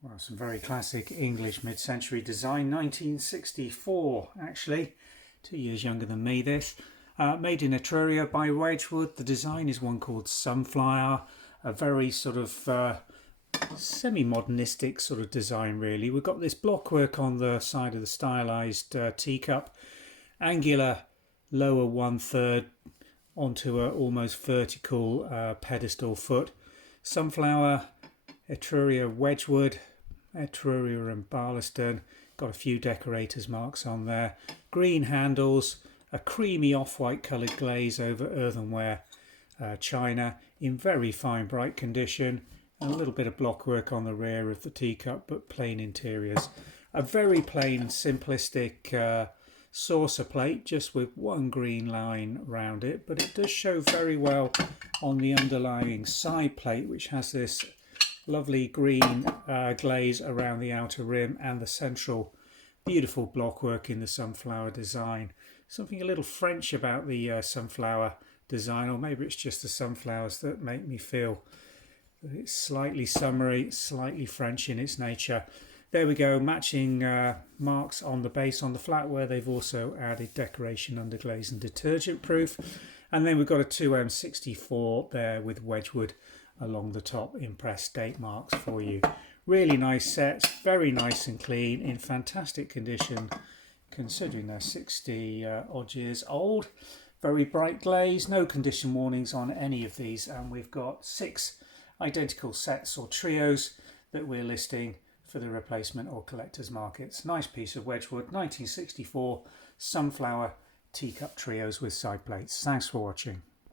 Well, some very classic English mid-century design, 1964 actually, 2 years younger than me this. Made in Etruria by Wedgwood. The design is one called Sunflower, a very sort of semi-modernistic sort of design really. We've got this blockwork on the side of the stylised teacup, angular lower 1/3 onto a almost vertical pedestal foot. Sunflower, Etruria, Wedgwood, Etruria and Barlaston. Got a few decorators marks on there. Green handles, a creamy off-white coloured glaze over earthenware china in very fine bright condition, and a little bit of blockwork on the rear of the teacup, but plain interiors. A very plain simplistic saucer plate just with one green line round it, but it does show very well on the underlying side plate, which has this lovely green glaze around the outer rim and the central beautiful blockwork in the sunflower design. Something a little French about the sunflower design, or maybe it's just the sunflowers that make me feel that it's slightly summery, slightly French in its nature. There we go, matching marks on the base on the flat, where they've also added decoration, underglaze and detergent proof. And then we've got a 2M64 there with Wedgwood along the top, impressed date marks for you. Really nice sets, very nice and clean, in fantastic condition considering they're 60 odd years old. Very bright glaze, no condition warnings on any of these, and we've got 6 identical sets or trios that we're listing for the replacement or collector's markets. Nice piece of Wedgwood, 1964 sunflower teacup trios with side plates. Thanks for watching.